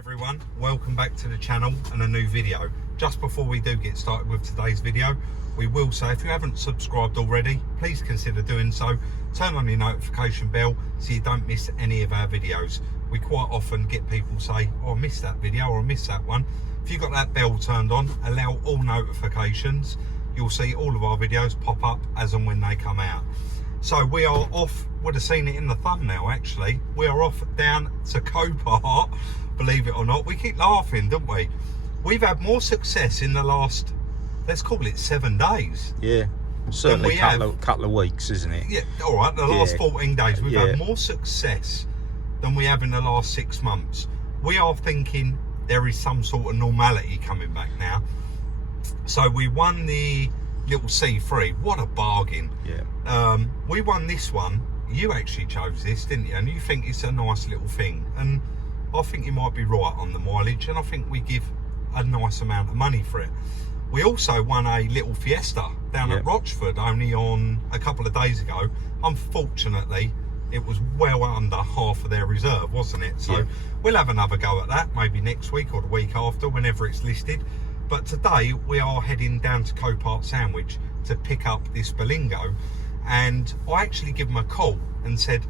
everyone, welcome back to the channel and a new video. Just before we do get started with today's video, we will say if you haven't subscribed already, please consider doing so. Turn on your notification bell so you don't miss any of our videos. We quite often get people say, oh, I missed that video or I missed that one. If you've got that bell turned on, allow all notifications. You'll see all of our videos pop up as and when they come out. So we are off, would have seen it in the thumbnail actually, we are off down to Copart, believe it or not. We keep laughing, don't we? We've had more success in the last, let's call it 7 days. Yeah, certainly a couple of weeks, isn't it? Yeah, all right, the last 14 days. We've had more success than we have in the last 6 months. We are thinking there is some sort of normality coming back now. So we won the little C3, what a bargain. Yeah. We won this one. You actually chose this, didn't you? And you think it's a nice little thing, and I think you might be right on the mileage, and I think we give a nice amount of money for it. We also won a little Fiesta down at Rochford only on a couple of days ago. Unfortunately, it was well under half of their reserve, wasn't it? So we'll have another go at that, maybe next week or the week after, whenever it's listed. But today we are heading down to Copart Salvage to pick up this Berlingo, and I actually give them a call and said,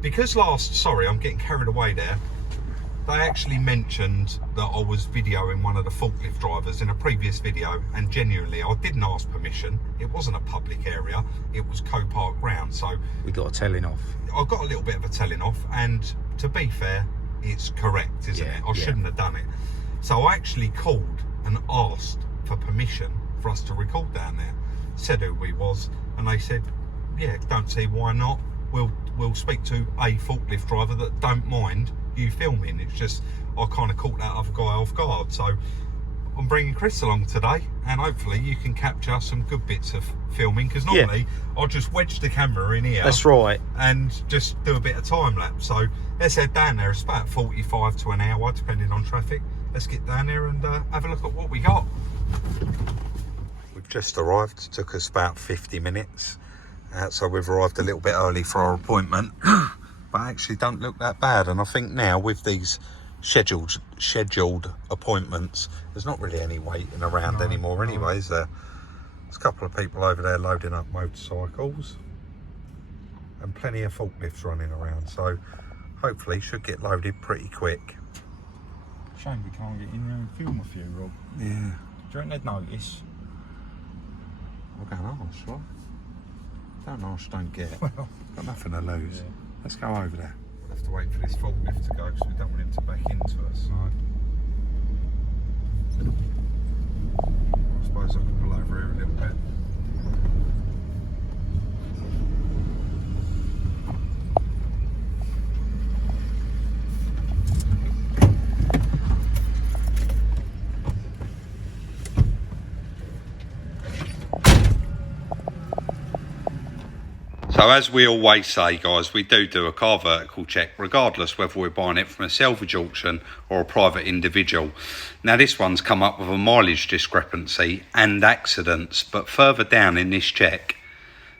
because sorry, I'm getting carried away there. They actually mentioned that I was videoing one of the forklift drivers in a previous video, and genuinely I didn't ask permission. It wasn't a public area, it was Copart ground, so we got a telling off. I got a little bit of a telling off, and to be fair, it's correct, isn't it? I shouldn't have done it. So I actually called and asked for permission for us to record down there. Said who we was, and they said, yeah, don't see why not. We'll speak to a forklift driver that don't mind you filming. It's just I kind of caught that other guy off guard. So I'm bringing Chris along today, and hopefully you can capture some good bits of filming, because normally I'll just wedge the camera in here. That's right. And just do a bit of time lapse. So let's head down there. It's about 45 to an hour depending on traffic. Let's get down there and have a look at what we got. We've just arrived. It took us about 50 minutes. So we've arrived a little bit early for our appointment. But actually don't look that bad. And I think now with these scheduled appointments, there's not really any waiting around anymore anyway, is there? There's a couple of people over there loading up motorcycles. And plenty of forklifts running around. So hopefully should get loaded pretty quick. Shame we can't get in there and film a few, Rob. Yeah. Do you reckon they'd notice? I'll go and ask, right? Don't ask, don't get. Well, got nothing to lose. Yeah. Let's go over there. We'll have to wait for this forklift to go because we don't want him to back into us. I suppose I could pull over here a little bit. So as we always say, guys, we do a car vertical check, regardless whether we're buying it from a salvage auction or a private individual. Now this one's come up with a mileage discrepancy and accidents, but further down in this check,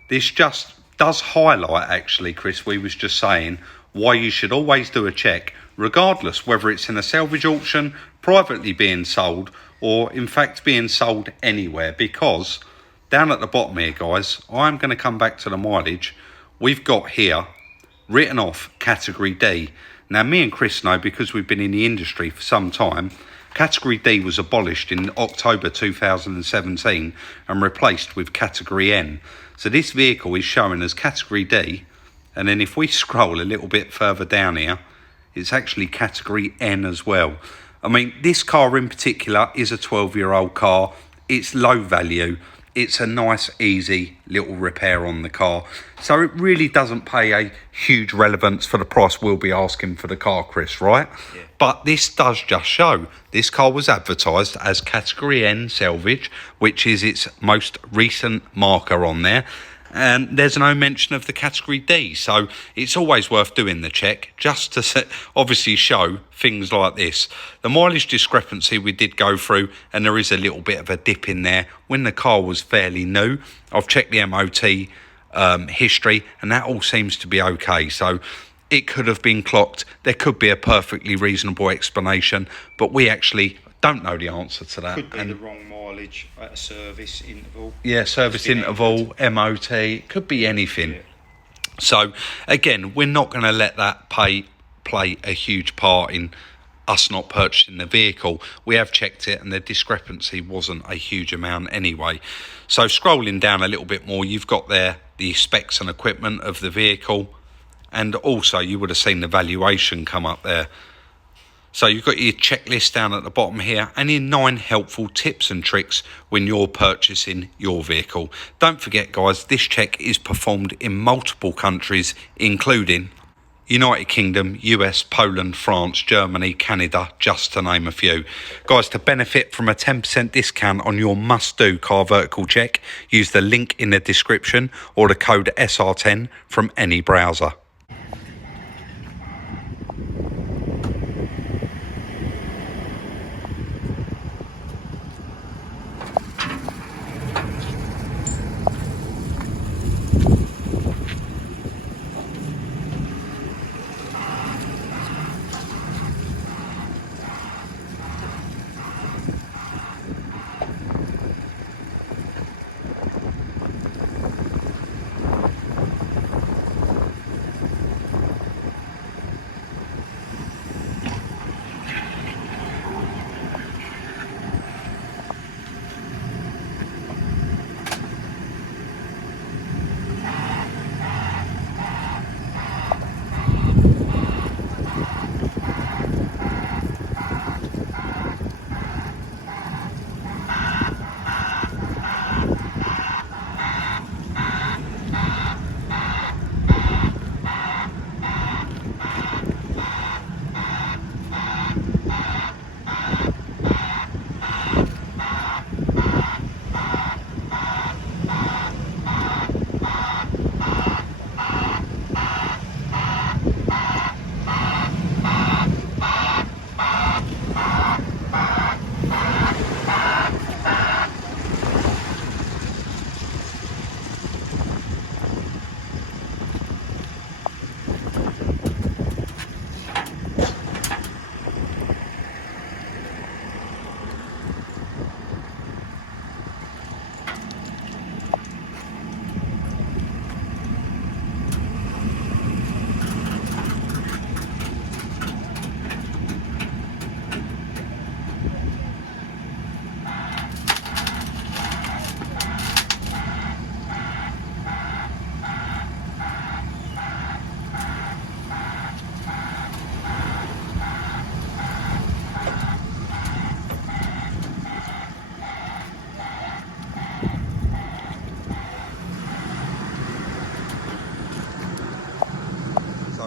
this just does highlight, actually, Chris, we was just saying, why you should always do a check, regardless whether it's in a salvage auction, privately being sold, or in fact being sold anywhere, because down at the bottom here, guys, I'm going to come back to the mileage. We've got here written off category D. Now, me and Chris know, because we've been in the industry for some time, category D was abolished in October 2017 and replaced with category N. So this vehicle is showing as category D. And then if we scroll a little bit further down here, it's actually category N as well. I mean, this car in particular is a 12-year-old car. It's low value. It's a nice, easy little repair on the car. So it really doesn't pay a huge relevance for the price we'll be asking for the car, Chris, right? Yeah. But this does just show this car was advertised as category N salvage, which is its most recent marker on there. And there's no mention of the category D. So it's always worth doing the check just to obviously show things like this. The mileage discrepancy we did go through, and there is a little bit of a dip in there when the car was fairly new. I've checked the MOT history, and that all seems to be okay. So it could have been clocked. There could be a perfectly reasonable explanation, but we actually don't know the answer to that. Could be the wrong mileage at a service interval. Yeah, service interval, MOT, could be anything. Yeah. So again, we're not going to let that play a huge part in us not purchasing the vehicle. We have checked it and the discrepancy wasn't a huge amount anyway. So scrolling down a little bit more, you've got there the specs and equipment of the vehicle, and also you would have seen the valuation come up there. So you've got your checklist down at the bottom here, and your 9 helpful tips and tricks when you're purchasing your vehicle. Don't forget guys, this check is performed in multiple countries, including United Kingdom, US, Poland, France, Germany, Canada, just to name a few. Guys, to benefit from a 10% discount on your must-do car vertical check, use the link in the description or the code SR10 from any browser.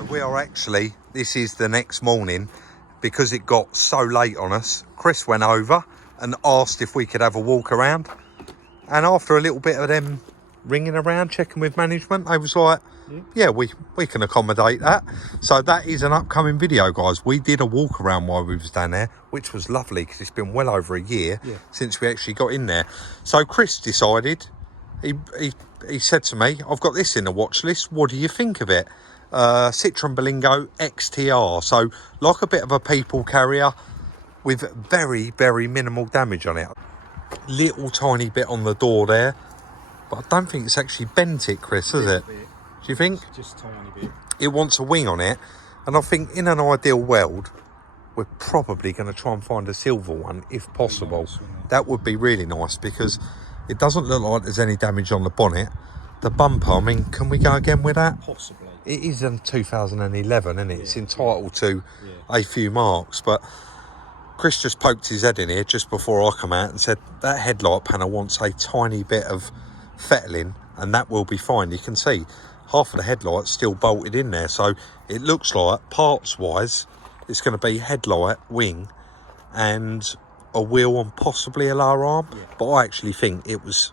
We are actually, this is the next morning, because it got so late on us. Chris went over and asked if we could have a walk around, and after a little bit of them ringing around checking with management, I was like, yeah, we can accommodate that. So that is an upcoming video guys. We did a walk around while we was down there, which was lovely because it's been well over a year since we actually got in there. So Chris decided, he said to me, I've got this in the watch list, what do you think of it? Citroen Berlingo XTR, so like a bit of a people carrier with very, very minimal damage on it. Little tiny bit on the door there, but I don't think it's actually bent it, Chris, is it? Do you think? Just a tiny bit. It wants a wing on it, and I think in an ideal world, we're probably going to try and find a silver one if possible. Nice, that would be really nice because it doesn't look like there's any damage on the bonnet. The bumper, I mean, can we go again with that? Possibly. It is in 2011, isn't it? It's entitled to a few marks, but Chris just poked his head in here just before I come out and said that headlight panel wants a tiny bit of fettling, and that will be fine. You can see half of the headlight's still bolted in there, so it looks like parts-wise it's going to be headlight, wing, and a wheel and possibly a lower arm. But I actually think it was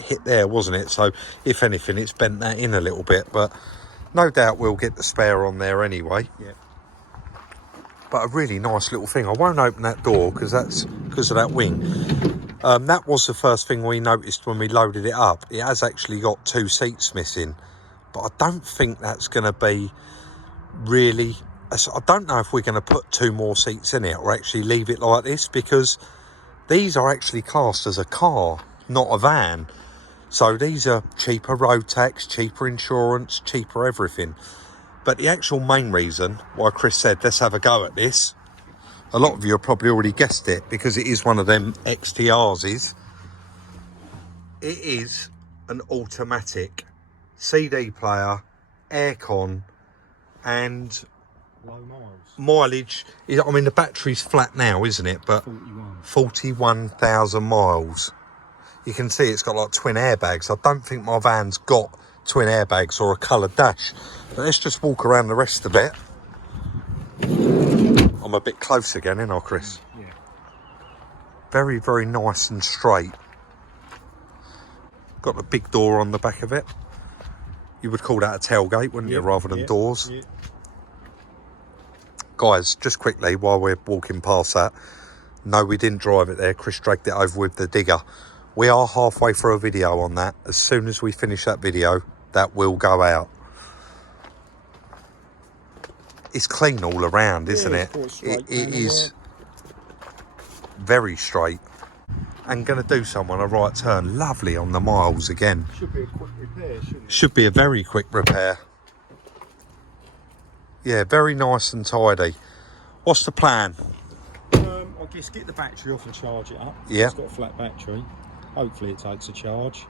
hit there, wasn't it? So if anything, it's bent that in a little bit, but no doubt we'll get the spare on there anyway. But a really nice little thing. I won't open that door because that's because of that wing. That was the first thing we noticed when we loaded it up. It has actually got 2 seats missing, but I don't think that's going to be really, I don't know if we're going to put 2 more seats in it or actually leave it like this, because these are actually classed as a car, not a van. So these are cheaper road tax, cheaper insurance, cheaper everything. But the actual main reason why Chris said, let's have a go at this, a lot of you have probably already guessed it, because it is one of them XTRs. It is an automatic CD player, aircon, and Low miles. mileage. I mean, the battery's flat now, isn't it? But 41,000 miles. You can see it's got like twin airbags. I don't think my van's got twin airbags or a coloured dash. But let's just walk around the rest of it. I'm a bit close again, ain't I, Chris? Yeah. Very, very nice and straight. Got the big door on the back of it. You would call that a tailgate, wouldn't you, rather than doors? Yeah. Guys, just quickly, while we're walking past that, no, we didn't drive it there. Chris dragged it over with the digger. We are halfway through a video on that. As soon as we finish that video, that will go out. It's clean all around, isn't it? It is very straight. And going to do someone a right turn. Lovely on the miles again. Should be a quick repair, shouldn't it? Should be a very quick repair. Yeah, very nice and tidy. What's the plan? I guess get the battery off and charge it up. Yeah. It's got a flat battery. Hopefully it takes a charge.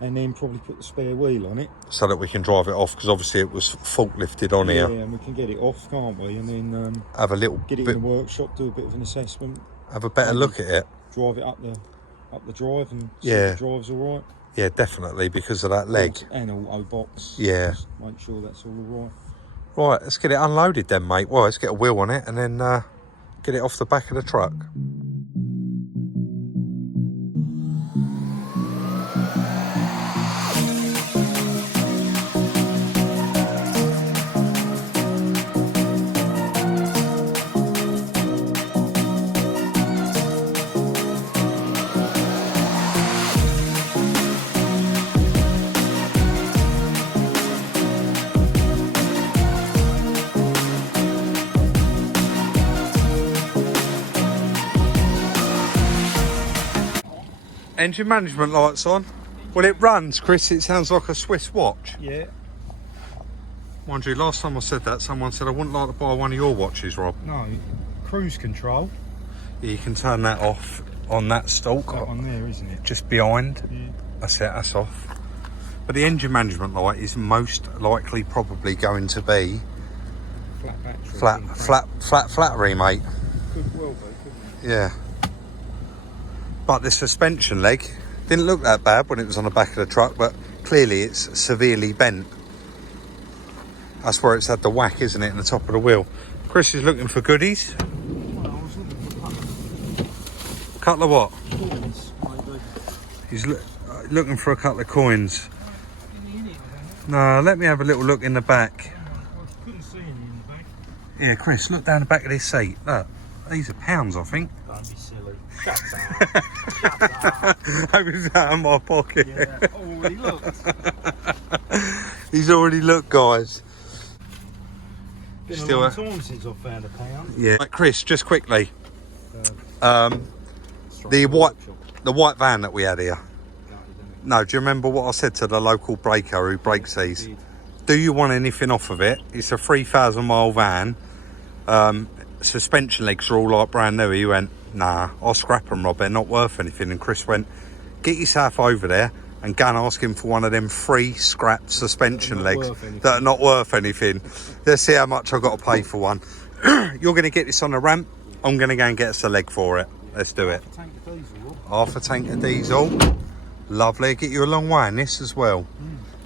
And then probably put the spare wheel on it. So that we can drive it off, because obviously it was fault lifted on here. Yeah, and we can get it off, can't we? And then Have a little get it bit, in the workshop, do a bit of an assessment. have a better look at it. Drive it up the drive and see Yeah. if the drive's all right. Yeah, definitely, because of that leg. And auto box. Yeah. Just make sure that's all right. Right, let's get it unloaded then, mate. Well, let's get a wheel on it and then get it off the back of the truck. Engine management lights on. Well, it runs, Chris. It sounds like a Swiss watch. Yeah. Mind you, last time I said that, someone said I wouldn't like to buy one of your watches, Rob. No, cruise control. Yeah, you can turn that off on that stalk. That one there, isn't it? Just behind. Yeah. That's it, that's off. But the engine management light is most likely probably going to be Flat battery. flattery, mate. Could well be, couldn't it? Yeah. But the suspension leg didn't look that bad when it was on the back of the truck, but clearly it's severely bent. That's where it's had the whack, isn't it, in the top of the wheel. Chris is looking for goodies. Well, I was looking for Couple of what? coins, maybe. He's looking for a couple of coins. In it, No, let me have a little look in the back. I couldn't see any in the back. Yeah, Chris, look down the back of this seat. Look, these are pounds, I think. Don't be silly. Shut up. Shut up. I was out of my pocket. Yeah, already looked. He's already looked, guys. Been Still a long time since I've found a pound. Yeah. Right, Chris, just quickly. The white van that we had here. No, do you remember what I said to the local breaker who breaks these? Do you want anything off of it? It's a 3,000 mile van. Suspension legs are all like brand new. He went, nah, I'll scrap them, Rob. They're not worth anything. And Chris went, get yourself over there and go and ask him for one of them free scrap suspension legs that are not worth anything. Let's see how much I've got to pay for one. You're going to get this on a ramp. I'm going to go and get us a leg for it. Let's do it. Half a tank of diesel. Lovely. Get you a long way in this as well.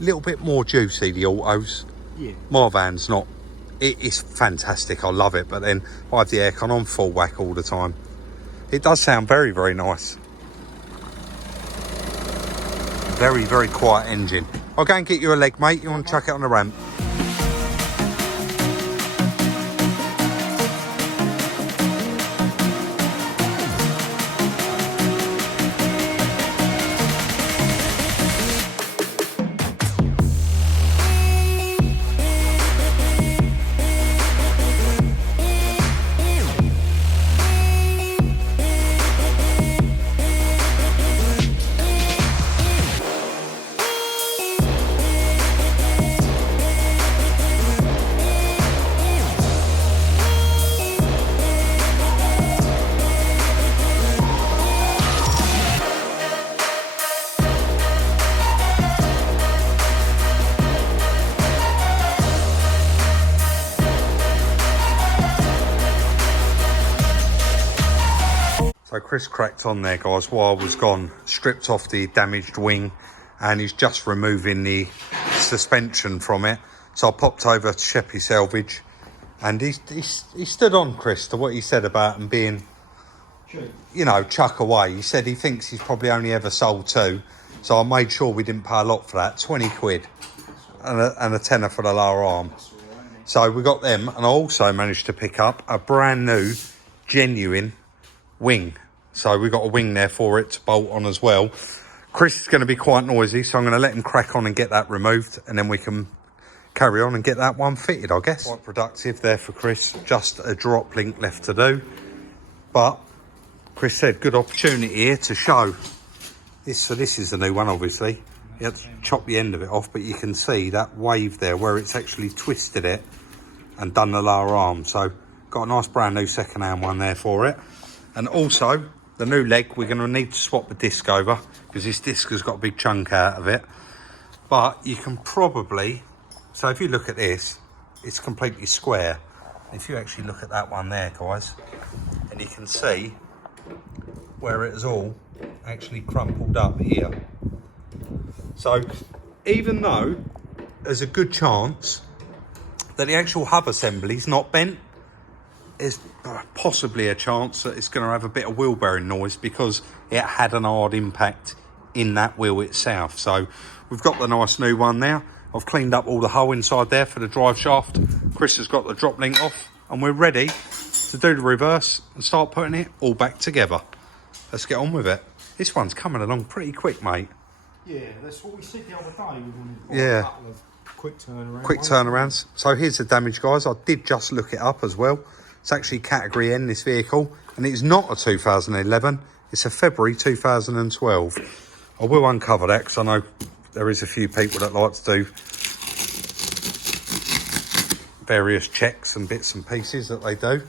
A little bit more juicy, the autos. Yeah. My van's not. It is fantastic. I love it. But then I have the aircon on full whack all the time. It does sound very, very nice. Very, very quiet engine. I'll go and get you a leg, mate. You want to chuck it on the ramp? Chris cracked on there, guys, while I was gone, stripped off the damaged wing, and he's just removing the suspension from it. So I popped over to Copart Salvage, and he stood on, Chris, to what he said about him being, you know, chuck away. He said he thinks he's probably only ever sold 2. So I made sure we didn't pay a lot for that, 20 quid, and a tenner for the lower arm. So we got them, and I also managed to pick up a brand new, genuine wing. So we got a wing there for it to bolt on as well. Chris is going to be quite noisy, so I'm going to let him crack on and get that removed, and then we can carry on and get that one fitted, I guess. Quite productive there for Chris, just a drop link left to do. But Chris said, good opportunity here to show this. So this is the new one, obviously. You had to chop the end of it off, but you can see that wave there where it's actually twisted it and done the lower arm. So got a nice brand new second-hand one there for it. And also the new leg, we're going to need to swap the disc over because this disc has got a big chunk out of it. But you can probably, so if you look at this, it's completely square. If you actually look at that one there, guys, and you can see where it is all actually crumpled up here. So even though there's a good chance that the actual hub assembly is not bent, there's possibly a chance that it's going to have a bit of wheel bearing noise because it had an hard impact in that wheel itself. So we've got the nice new one now. I've cleaned up all the hole inside there for the drive shaft. Chris has got the drop link off, and we're ready to do the reverse and start putting it all back together. Let's get on with it. This one's coming along pretty quick, mate. Yeah, that's what we said the other day. Yeah. A couple of quick turnarounds. Quick turnarounds. So here's the damage, guys. I did just look it up as well. It's actually category N, this vehicle, and it's not a 2011. It's a February 2012. I will uncover that because I know there is a few people that like to do various checks and bits and pieces that they do.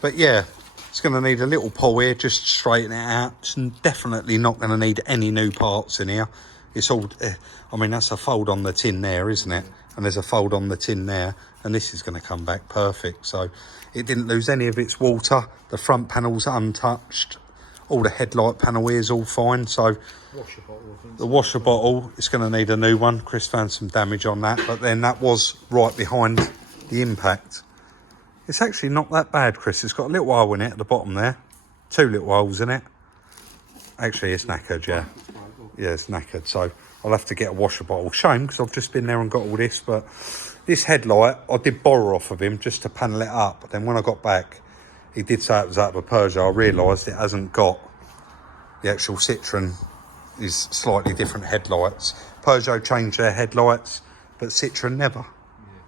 But yeah, it's going to need a little pull here just to straighten it out. It's definitely not going to need any new parts in here. It's all, I mean, that's a fold on the tin there, isn't it? And there's a fold on the tin there, and this is going to come back perfect. So it didn't lose any of its water. The front panel's untouched. All the headlight panel here is all fine. So the washer bottle, it's going to need a new one. Chris found some damage on that, but then that was right behind the impact. It's actually not that bad, Chris. It's got a little hole in it at the bottom there. 2 little holes in it. Actually, it's knackered, yeah. Yeah, it's knackered. So I'll have to get a washer bottle. Shame, because I've just been there and got all this. But this headlight, I did borrow off of him just to panel it up. But then when I got back, he did say it was out of a Peugeot. I realised it hasn't got the actual Citroen. Is slightly different headlights. Peugeot changed their headlights, but Citroen never.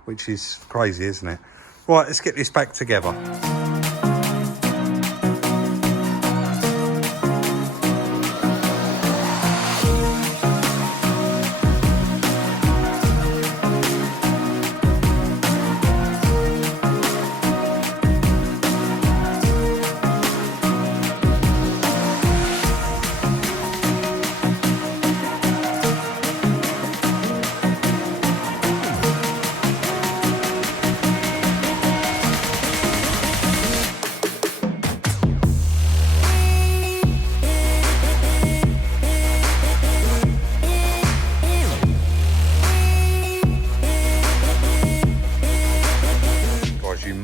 Which is crazy, isn't it? Right, let's get this back together.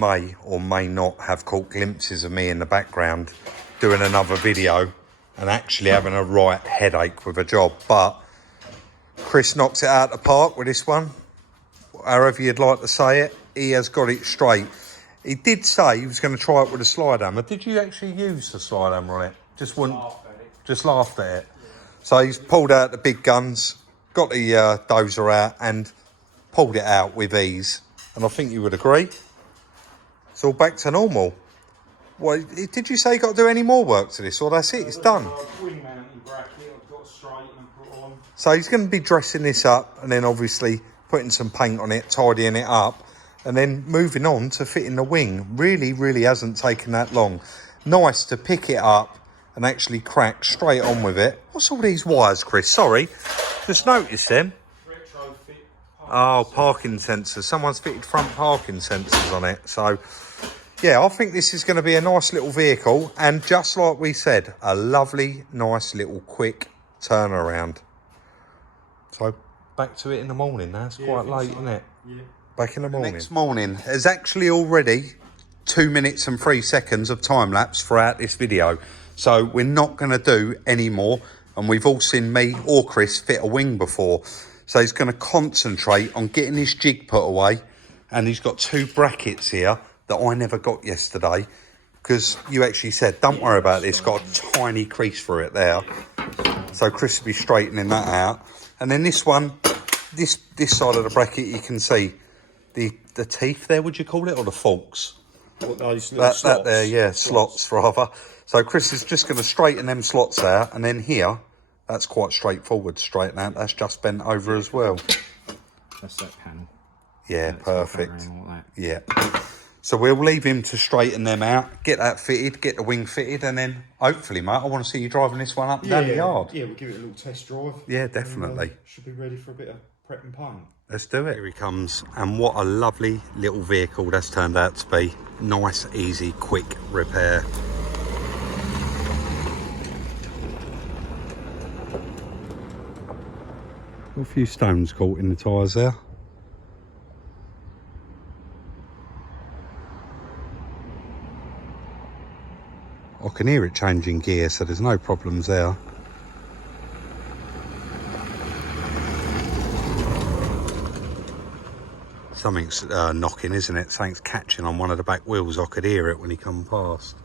May or may not have caught glimpses of me in the background doing another video and actually having a right headache with a job, but Chris knocks it out of the park with this one. However you'd like to say it, he has got it straight. He did say he was going to try it with a slide hammer. Did you actually use the slide hammer on it? Just laughed at it. So he's pulled out the big guns, got the dozer out and pulled it out with ease, and I think you would agree. It's all back to normal. Well, did you say you got to do any more work to this, or that's it? It's done. So he's going to be dressing this up, and then obviously putting some paint on it, tidying it up, and then moving on to fitting the wing. Really hasn't taken that long. Nice to pick it up and actually crack straight on with it. What's all these wires, Chris? Sorry, just noticed them. Oh, parking sensors. Someone's fitted front parking sensors on it. So yeah, I think this is going to be a nice little vehicle, and just like we said, a lovely, nice little quick turnaround. So back to it in the morning now. It's quite late, isn't it? Yeah. Back in the morning. Next morning, there's actually already 2 minutes and 3 seconds of time lapse throughout this video. So we're not going to do any more. And we've all seen me or Chris fit a wing before. So he's going to concentrate on getting this jig put away. And he's got 2 brackets here that I never got yesterday. Because you actually said, don't worry about this. Got a tiny crease through it there. So Chris will be straightening that out. And then this one, this side of the bracket, you can see the teeth there, would you call it? Or the forks? What, those little slots? That there, yeah, slots rather. So Chris is just going to straighten them slots out. And then here, that's quite straightforward to straighten out. That's just bent over as well. That's that panel. Yeah, That's perfect. like Yeah. So we'll leave him to straighten them out, get that fitted, get the wing fitted, and then hopefully, mate, I want to see you driving this one up and down the yard. Yeah, we'll give it a little test drive. Yeah, definitely. And, should be ready for a bit of prep and paint. Let's do it. Here he comes, and what a lovely little vehicle that's turned out to be. Nice, easy, quick repair. A few stones caught in the tyres there. I can hear it changing gear, so there's no problems there. Something's knocking, isn't it? Something's catching on one of the back wheels. I could hear it when he come past.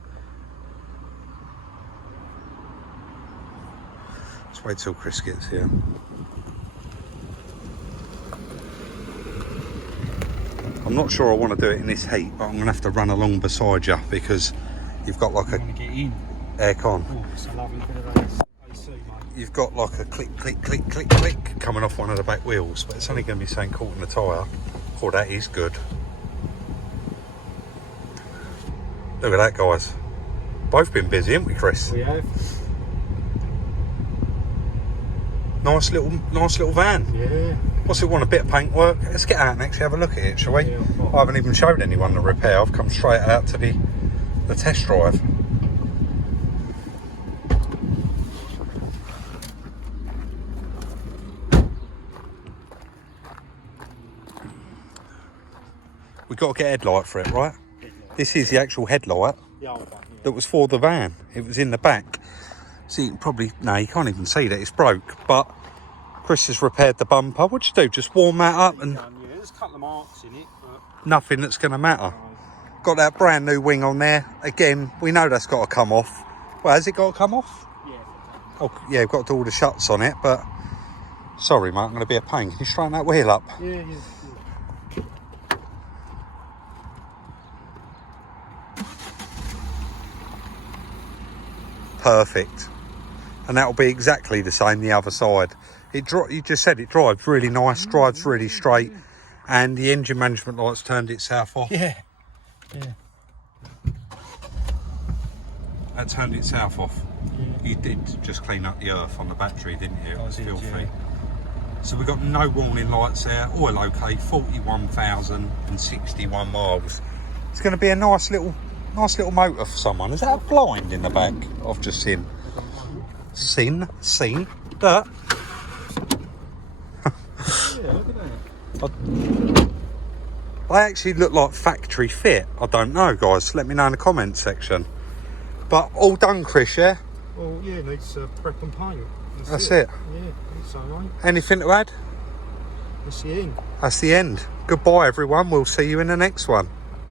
Let's wait till Chris gets here. I'm not sure I want to do it in this heat, but I'm going to have to run along beside you because you've got like a aircon. Oh, it's a lovely bit of AC, mate. You've got like a click, click, click, click, click coming off one of the back wheels, but it's only going to be something caught in the tyre. Oh, that is good. Look at that, guys. Both been busy, haven't we, Chris? We have. Nice little van. Yeah. What's it want? A bit of paint work? Let's get out and actually have a look at it, shall we? Yeah, I haven't even showed anyone the repair. I've come straight out to the test drive. We've got to get a headlight for it, right? This is the actual headlight that was for the van. It was in the back. So you can probably, no, you can't even see that it's broke, but Chris has repaired the bumper. What'd you do? Just warm that up and... Yeah, there's a couple of marks in it, but... Nothing that's going to matter. Got that brand new wing on there. Again, we know that's got to come off. Well, has it got to come off? Yeah. Oh, yeah, we've got to do all the shuts on it, but... Sorry, mate, I'm going to be a pain. Can you straighten that wheel up? Yeah. Perfect. And that'll be exactly the same the other side. You just said it drives really nice, drives really straight, and the engine management light's turned itself off. Yeah. That turned itself off. Yeah. You did just clean up the earth on the battery, didn't you? It was filthy. Yeah. So we've got no warning lights there. Oil okay, 41,061 miles. It's going to be a nice little motor for someone. Is that a blind in the back? I've just seen that. Yeah, look at that. They actually look like factory fit. I don't know, guys. Let me know in the comments section. But all done, Chris, yeah? Well, yeah, it needs prep and paint. That's it. Yeah, that's all right. Anything to add? That's the end. That's the end. Goodbye, everyone. We'll see you in the next one.